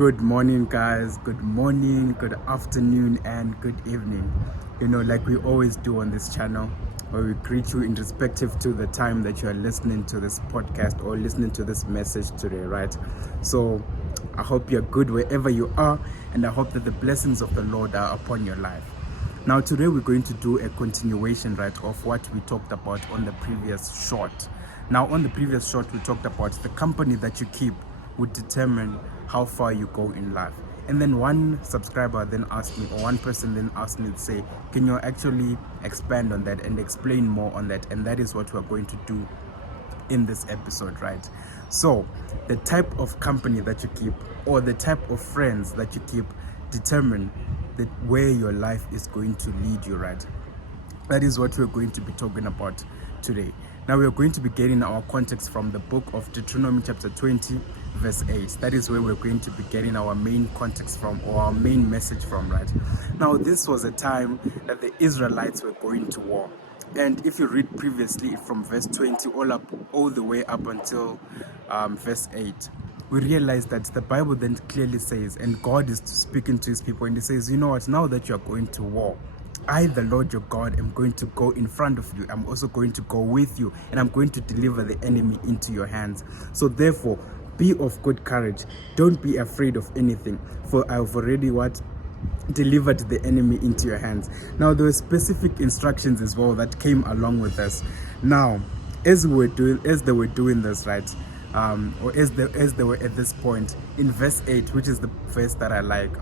Good morning, guys. Good morning, good afternoon, and good evening. Like we always do on this channel, where we greet you in respective to the time that you are listening to this podcast or listening to this message today, right? So I hope you're good wherever you are, and I hope that the blessings of the Lord are upon your life. Now, today we're going to do a continuation, right, of what we talked about on the previous short. Now, on the previous short, we talked about the company that you keep would determine how far you go in life. And then one subscriber then asked me, or one person then asked me to say, can you actually expand on that and explain more on that? And that is what we're going to do in this episode, right? So the type of company that you keep or the type of friends that you keep determine that where your life is going to lead you, right? That is what we're going to be talking about today. Now we're going to be getting our context from the book of Deuteronomy chapter 20 verse 8. That is where we're going to be getting our main context from, or our main message from, right? Now this was a time that the Israelites were going to war. And if you read previously from verse 20 all the way up until verse 8, we realize that the Bible then clearly says, and God is speaking to his people, and he says, you know what, now that you are going to war, I, the Lord your God, am going to go in front of you. I'm also going to go with you, and I'm going to deliver the enemy into your hands. So therefore, be of good courage. Don't be afraid of anything, for I have already delivered the enemy into your hands. Now, there were specific instructions as well that came along with us. Now, as they were doing this, right, or as they were at this point in verse 8, which is the verse that I like,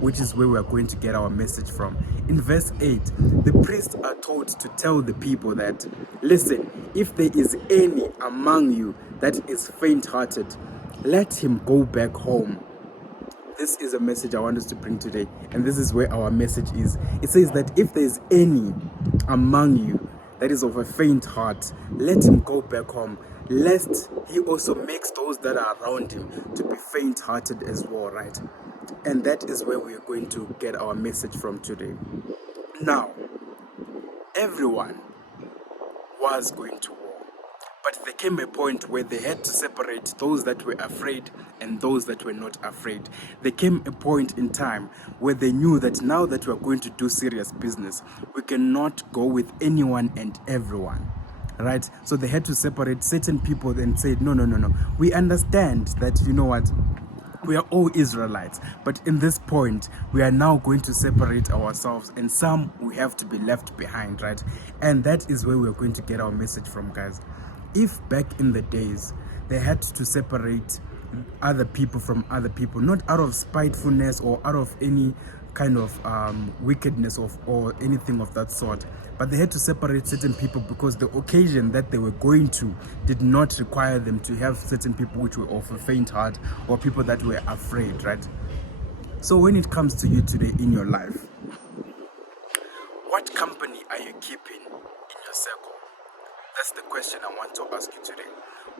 which is where we're going to get our message from. In verse 8, the priests are told to tell the people that, listen, if there is any among you that is faint-hearted, let him go back home. This is a message I want us to bring today, and this is where our message is. It says that if there is any among you that is of a faint heart, let him go back home, lest he also makes those that are around him to be faint-hearted as well, right? And that is where we are going to get our message from today. Now, everyone was going to war, but there came a point where they had to separate those that were afraid and those that were not afraid. There came a point in time where they knew that now that we are going to do serious business, we cannot go with anyone and everyone. Right? So they had to separate certain people and say, no. We understand that, you know what, we are all Israelites, but in this point, we are now going to separate ourselves, and some we have to be left behind, right? And that is where we're going to get our message from, guys. If back in the days, they had to separate other people from other people, not out of spitefulness or out of any kind of wickedness or anything of that sort, but they had to separate certain people because the occasion that they were going to did not require them to have certain people which were of a faint heart or people that were afraid, right? So when it comes to you today in your life, what company are you keeping in your circle? That's the question I want to ask you today.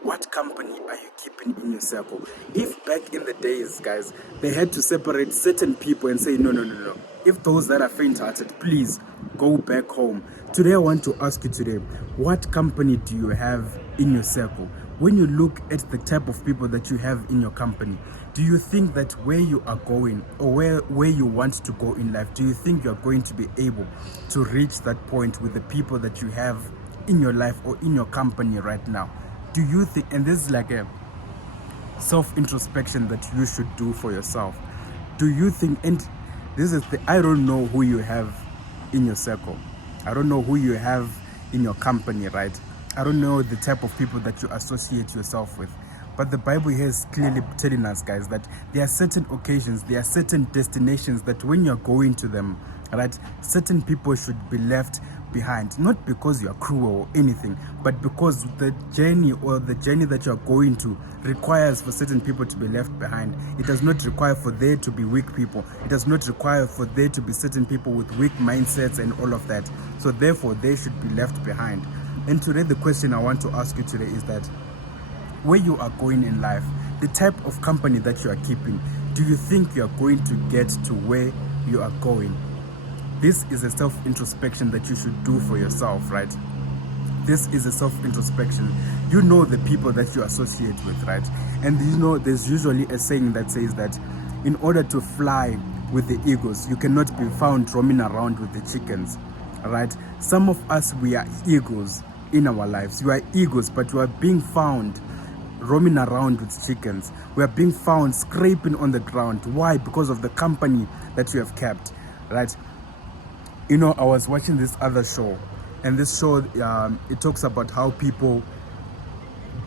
What company are you keeping in your circle? If back in the days, guys, they had to separate certain people and say, no. If those that are faint-hearted, please go back home. Today, I want to ask you today, what company do you have in your circle? When you look at the type of people that you have in your company, do you think that where you are going or where you want to go in life, do you think you're going to be able to reach that point with the people that you have in your life or in your company right now? Do you think, and this is like a self-introspection that you should do for yourself, do you think, and this is I don't know who you have in your circle, I don't know who you have in your company, right? I don't know the type of people that you associate yourself with, but the Bible here is clearly telling us, guys, that there are certain occasions, there are certain destinations that when you're going to them, right, certain people should be left behind, not because you're cruel or anything, but because the journey that you're going to requires for certain people to be left behind. It does not require for there to be weak people. It does not require for there to be certain people with weak mindsets and all of that. So therefore, they should be left behind. And today, the question I want to ask you today is that where you are going in life, the type of company that you are keeping, do you think you are going to get to where you are going? This is a self-introspection that you should do for yourself, right? This is a self-introspection. You know the people that you associate with, right? And you know there's usually a saying that says that in order to fly with the eagles, you cannot be found roaming around with the chickens, right? Some of us, we are eagles in our lives. You are eagles, but you are being found roaming around with chickens. We are being found scraping on the ground. Why? Because of the company that you have kept, right? You know, I was watching this other show, and this show, it talks about how people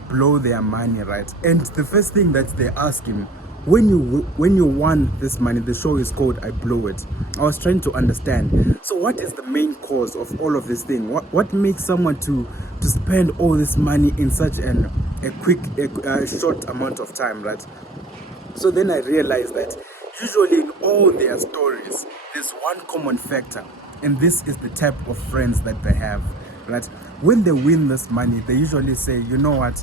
blow their money, right? And the first thing that they ask him, when you won this money, the show is called I Blow It. I was trying to understand, so what is the main cause of all of this thing? What makes someone to spend all this money in such a short amount of time, right? So then I realized that usually in all their stories, there's one common factor, and this is the type of friends that they have, right? When they win this money, they usually say, you know what?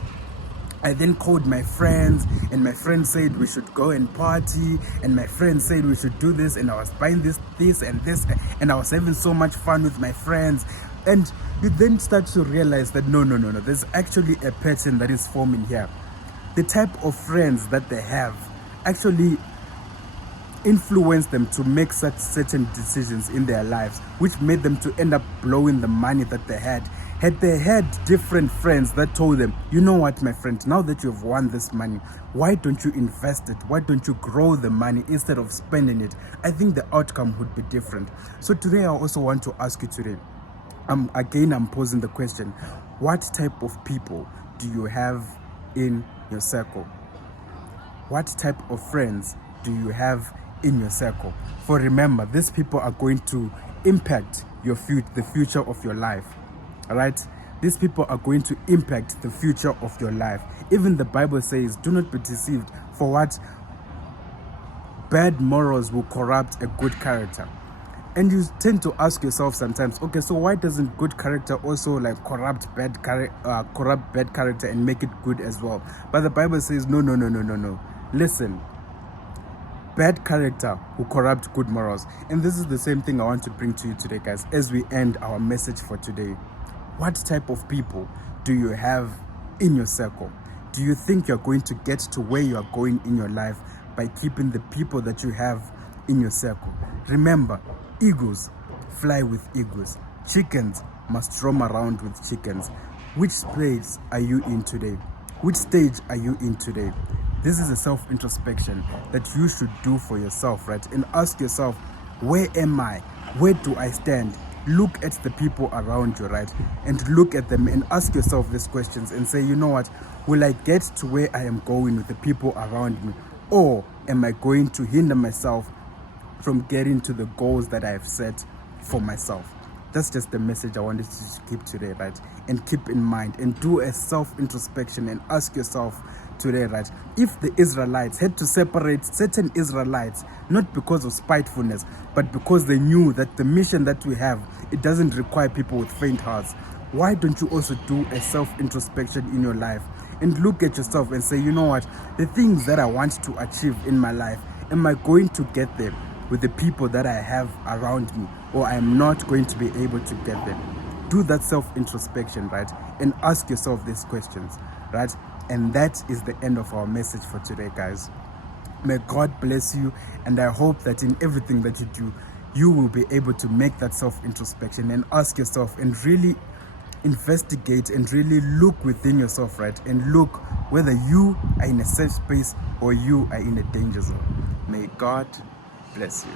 I then called my friends, and my friends said we should go and party, and my friends said we should do this, and I was buying this, and I was having so much fun with my friends. And you then start to realize that no, there's actually a pattern that is forming here. The type of friends that they have actually influence them to make such certain decisions in their lives, which made them to end up blowing the money that they had. Had they had different friends that told them, you know what, my friend, now that you've won this money, why don't you invest it? Why don't you grow the money instead of spending it? I think the outcome would be different. So today I also want to ask you today, I'm posing the question, what type of people do you have in your circle? What type of friends do you have in your circle? For remember, these people are going to impact the future of your life, right? These people are going to impact the future of your life. Even the Bible says, do not be deceived, for what? Bad morals will corrupt a good character. And you tend to ask yourself sometimes, okay, so why doesn't good character also like corrupt bad character and make it good as well? But the Bible says, no. Listen, bad character will corrupt good morals. And this is the same thing I want to bring to you today, guys, as we end our message for today. What type of people do you have in your circle? Do you think you're going to get to where you are going in your life by keeping the people that you have in your circle? Remember, eagles fly with eagles. Chickens must roam around with chickens. Which place are you in today? Which stage are you in today? This is a self-introspection that you should do for yourself, right? And ask yourself, where am I? Where do I stand? Look at the people around you, right? And look at them and ask yourself these questions and say, you know what? Will I get to where I am going with the people around me? Or am I going to hinder myself from getting to the goals that I have set for myself? That's just the message I wanted to keep today, right? And keep in mind and do a self-introspection and ask yourself today, right? If the Israelites had to separate certain Israelites, not because of spitefulness, but because they knew that the mission that we have, it doesn't require people with faint hearts, why don't you also do a self-introspection in your life and look at yourself and say, you know what? The things that I want to achieve in my life, am I going to get them with the people that I have around me, or I am not going to be able to get them? Do that self-introspection, right? And ask yourself these questions, right? And that is the end of our message for today, guys. May God bless you, and I hope that in everything that you do, you will be able to make that self-introspection and ask yourself and really investigate and really look within yourself, right? And look whether you are in a safe space or you are in a danger zone. May God bless you.